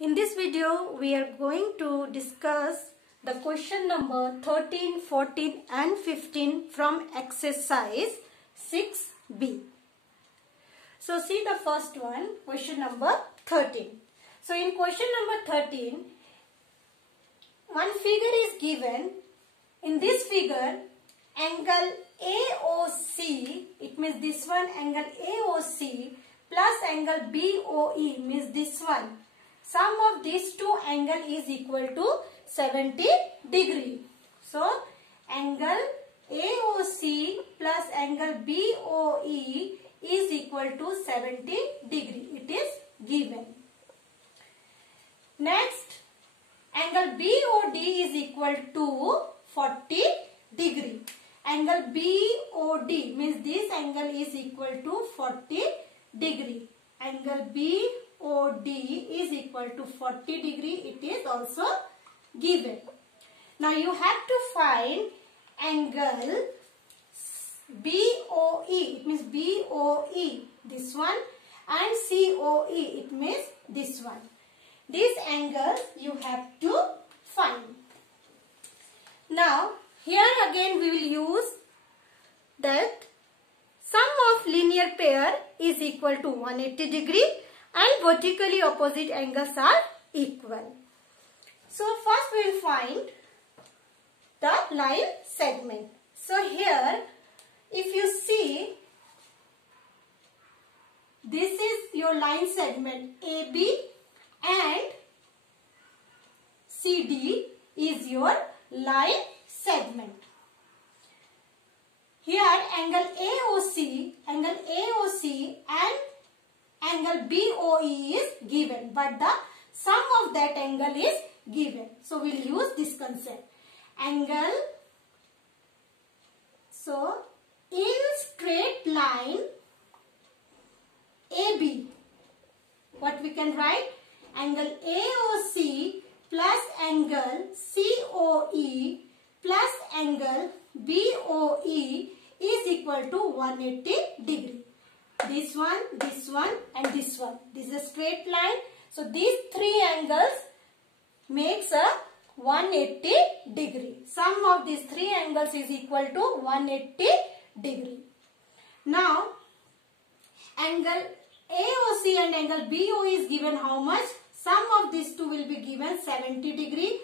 In this video, we are going to discuss the question number 13, 14 and 15 from exercise 6b. So see the first one, question number 13. So in question number 13, one figure is given. In this figure, angle AOC, it means this one, angle AOC plus angle BOE means this one. Sum of these two angles is equal to 70 degree. So, angle AOC plus angle BOE is equal to 70 degree. It is given. Next, angle BOD is equal to 40 degree. Angle BOD means this angle is equal to 40 degree. Angle BOD is equal to 40 degree. It is also given. Now you have to find angle BOE. It means BOE, this one, and COE. It means this one. These angles you have to find. Now here again we will use that sum of linear pair is equal to 180 degree and vertically opposite angles are equal. So first we will find the line segment. So here if you see, this is your line segment AB and CD is your line segment. Here angle AOC and angle BOE is given, but the sum of that angle is given. So we will use this concept. Angle, so in straight line AB, what we can write? Angle AOC plus angle COE plus angle BOE is equal to 180 degree. This one and this one. This is a straight line. So these three angles makes a 180 degree. Sum of these three angles is equal to 180 degree. Now angle AOC and angle BOE is given how much? Sum of these two will be given 70 degree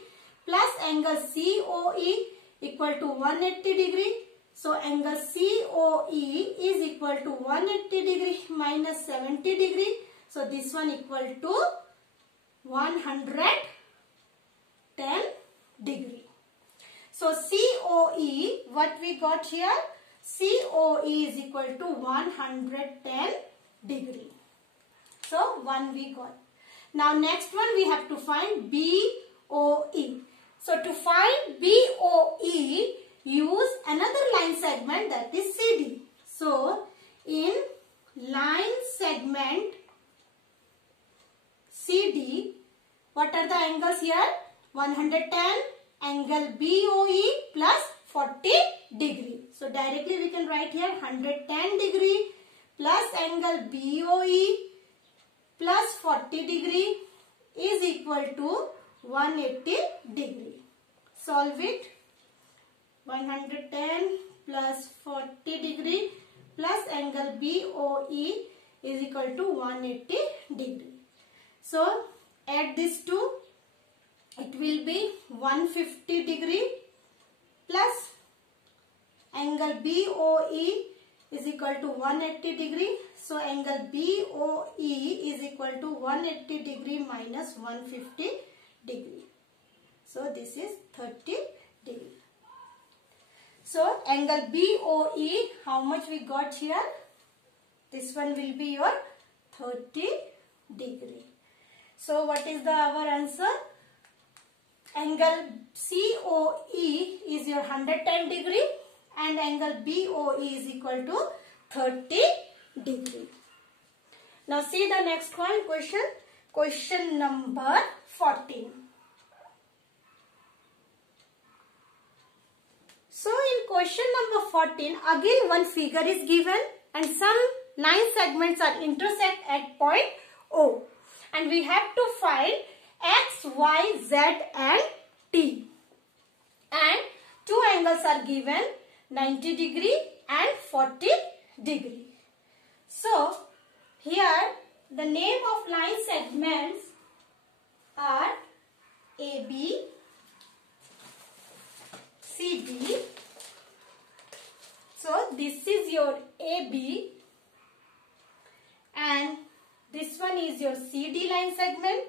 plus angle COE equal to 180 degree. So angle COE is equal to 180 degree minus 70 degree. So this one equal to 110 degree. So COE, what we got here? COE is equal to 110 degree. So one we got. Now next one we have to find BOE. So to find BOE, use another line segment, that is CD. So in line segment CD, what are the angles here? 110, angle BOE plus 40 degree. So directly we can write here 110 degree plus angle BOE plus 40 degree is equal to 180 degree. Solve it. 110 plus 40 degree plus angle BOE is equal to 180 degree. So add these two. It will be 150 degree plus angle BOE is equal to 180 degree. So angle BOE is equal to 180 degree minus 150 degree. So this is 30 degree. So angle BOE, how much we got here? This one will be your 30 degree. So what is our answer? Angle COE is your 110 degree and angle BOE is equal to 30 degree. Now see the next one, question number 14. So in question number 14, again one figure is given and some line segments are intersect at point O. And we have to find X, Y, Z and T. And two angles are given, 90 degree and 40 degree. So here the name of line segments are AB, CD. So this is your AB and this one is your CD line segment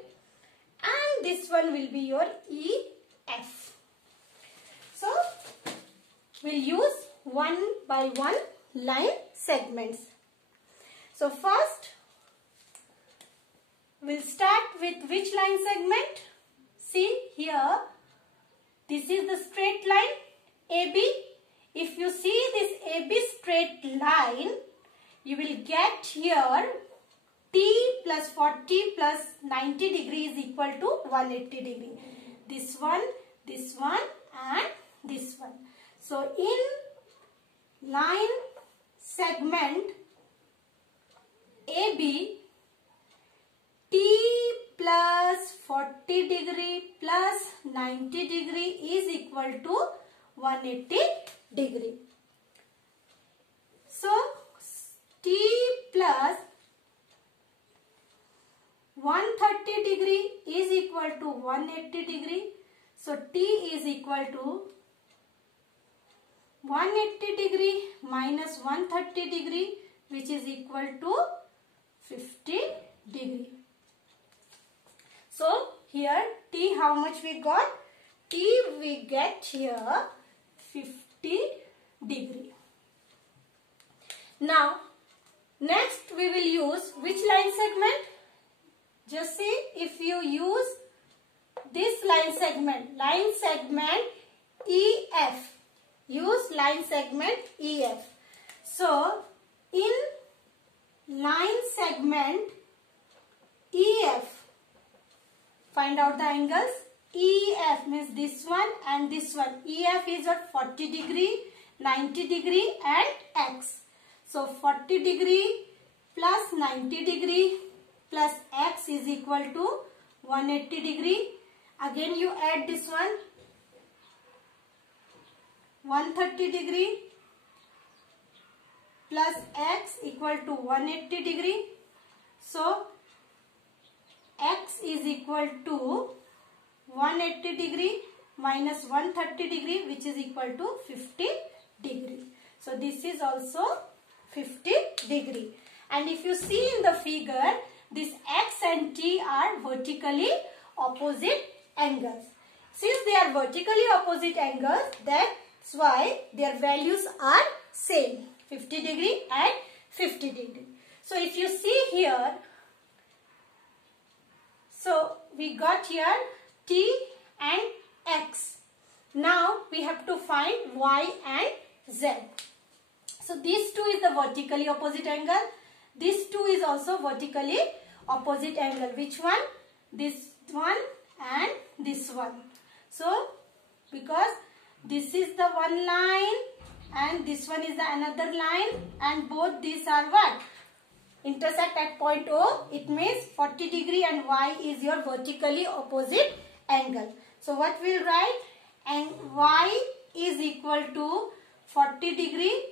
and this one will be your EF. So we'll use one by one line segments. So first we'll start with which line segment? See here, this is the straight line AB. If you see this AB straight line, you will get here T plus 40 plus 90 degree is equal to 180 degree. This one and this one. So in line segment AB, T plus 40 degree plus 90 degree is equal to 180 degree. So T plus 130 degree is equal to 180 degree. So T is equal to 180 degree minus 130 degree, which is equal to 50 degree. So here T, how much we got? T we get here 50 degree. Now next we will use which line segment? Just see, if you use this line segment EF, use line segment EF. So in line segment EF, find out the angles. EF means this one and this one. EF is what? 40 degree, 90 degree and X. So 40 degree plus 90 degree plus X is equal to 180 degree. Again you add this one, 130 degree plus X equal to 180 degree. So X is equal to 180 degree minus 130 degree, which is equal to 50 degree. So this is also 50 degree. And if you see in the figure, this X and T are vertically opposite angles. Since they are vertically opposite angles, that's why their values are same, 50 degree and 50 degree. So if you see here, so we got here T and X. Now we have to find Y and Z. So these two is the vertically opposite angle. This two is also vertically opposite angle. Which one? This one and this one. So because this is the one line and this one is the another line, and both these are what? Intersect at point O. It means 40 degree and Y is your vertically opposite angle. So what we'll write? And Y is equal to 40 degree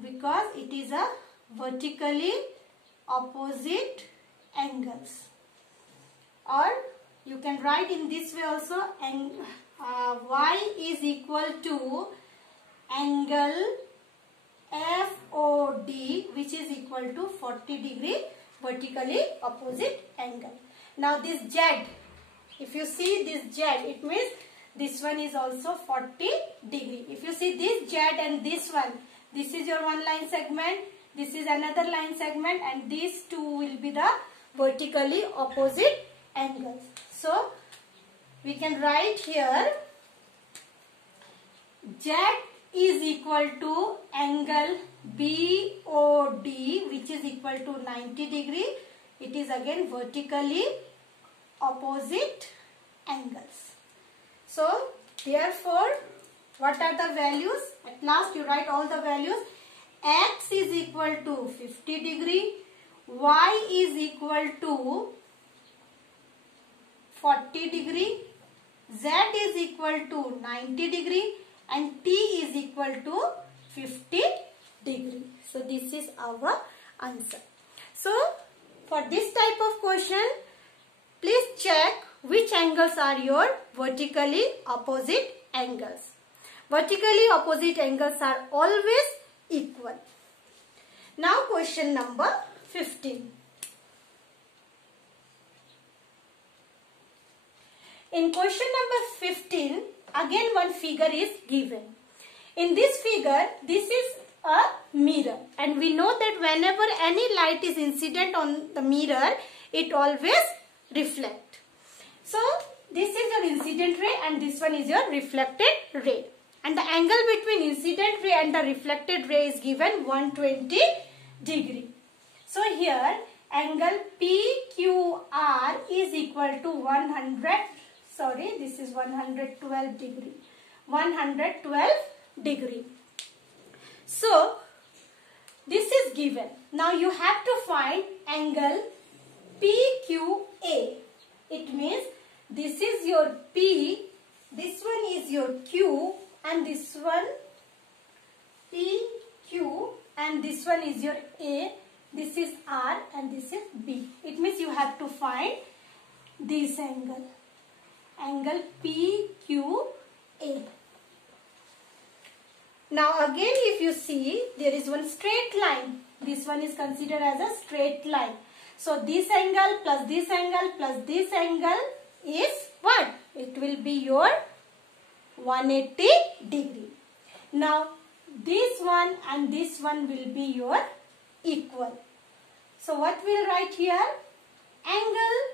because it is a vertically opposite angles. Or you can write in this way also, and Y is equal to angle FOD, which is equal to 40 degree vertically opposite angle. Now this Z, if you see this Z, it means this one is also 40 degree. If you see this Z and this one, this is your one line segment, this is another line segment, and these two will be the vertically opposite angles. So we can write here Z is equal to angle BOD, which is equal to 90 degree. It is again vertically opposite angles. So therefore, what are the values? At last you write all the values. X is equal to 50 degree, Y is equal to 40 degree, Z is equal to 90 degree and T is equal to 50 degree. So this is our answer. So for this type of question, please check which angles are your vertically opposite angles. Vertically opposite angles are always equal. Now question number 15. In question number 15, again one figure is given. In this figure, this is a mirror, and we know that whenever any light is incident on the mirror, it always reflects. So this is your incident ray and this one is your reflected ray. And the angle between incident ray and the reflected ray is given 120 degree. So here angle PQR is equal to 112 degree. 112 degree. So this is given. Now you have to find angle PQA. It means this is your P, this one is your Q, and this one PQ, and this one is your A, this is R, and this is B. It means you have to find this angle. Angle PQA. Now again if you see, there is one straight line. This one is considered as a straight line. So this angle plus this angle plus this angle is what? It will be your 180 degree. Now this one and this one will be your equal. So what we'll write here? Angle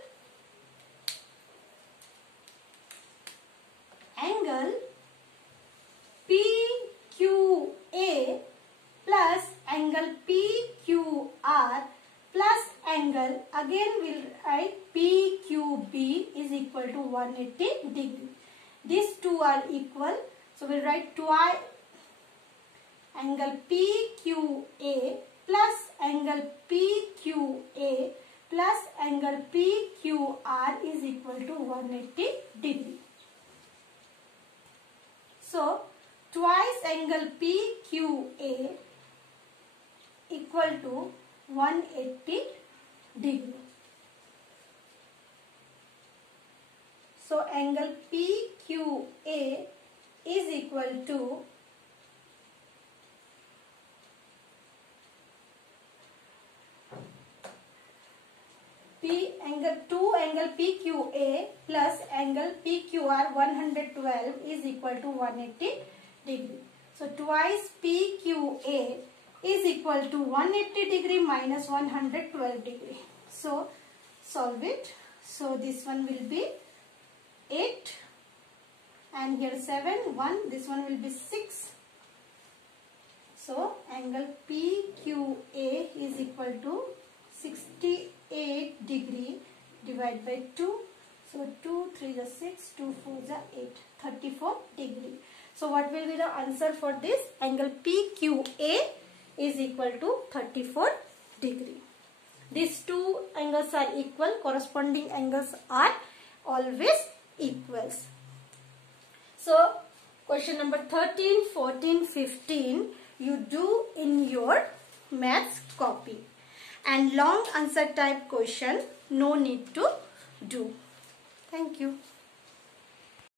PQA plus angle PQR plus angle, again we'll write PQB is equal to 180 degree. These two are equal. So we'll write twice angle PQA plus angle PQA plus angle PQR is equal to 180 degree. So twice angle PQA equal to 180 degree. So angle PQA is equal to angle PQA plus angle PQR 112 is equal to 180 degree. So twice PQA is equal to 180 degree minus 112 degree. So solve it. So this one will be 8 and here 7, 1, this one will be 6. So angle PQA is equal to 68 degree divided by 2. So 2, 3 is 6, 2, 4 is 8, 34 degree. So what will be the answer for this? Angle PQA is equal to 34 degree. These two angles are equal, corresponding angles are always equals. So question number 13, 14, 15 you do in your maths copy, and long answer type question no need to do. Thank you.